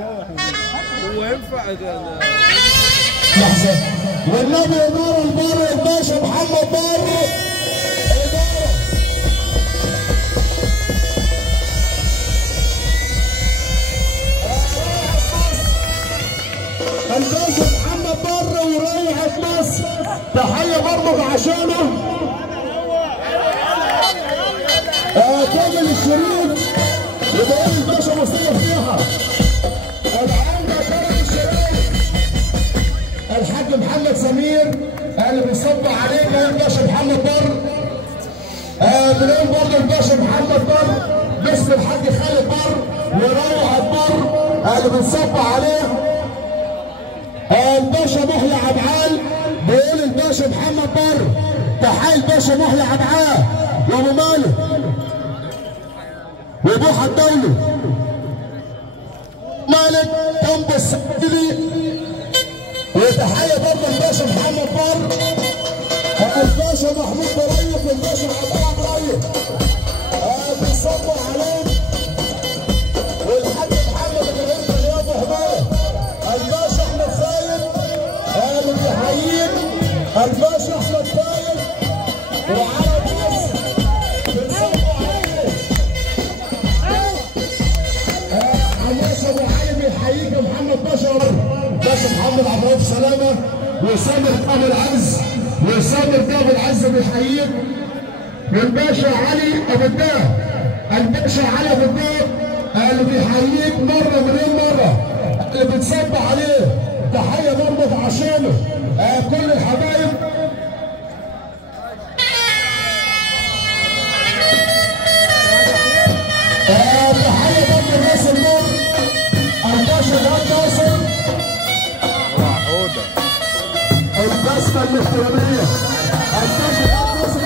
هو ينفع لحظة والنبي إدارة البر الباشا محمد بر إدارة الباشا محمد بر ورايحة مصر تحية برضه عشانه كامل الشريف وبقول الباشا مصطفى فيها العمدة كامل الشريف الحاج محمد سمير اللي بيصب علينا الباشا محمد بر بنقول برضه الباشا محمد بر باسم الحاج خالد بر وروعة بر اللي بنصب عليه الباشا محيى عبعال بيقول الباشا محمد بر تحية الباشا محيى عبعال وابو مالك وابوحة الدولي مالك جنب السعيدي وتحية برضه الباشا محمد بر الباشا محمود بريف والباشا عبد بريف بيصبوا عليه والحاج محمد ابراهيم غياب وحمايه الباشا احمد سايد اللي بيحييك الباشا احمد سايد وعلى مصر بيصبوا عليه عماس ابو علي بيحييك يا محمد بشر باشا محمد عبد الرؤوف سلامه وسامر ابو العز وسامر ابو العز بيحييك والباشا علي ابو الدهب الباشا علي ابو الدهب اللي بيحييك مره مليون مره اللي بتصب عليه تحيه برضه عشانه كل الحبايب تحيه برضه الناس النور الباشا جاد ناصر البسمه الاحتراميه الباشا جاد ناصر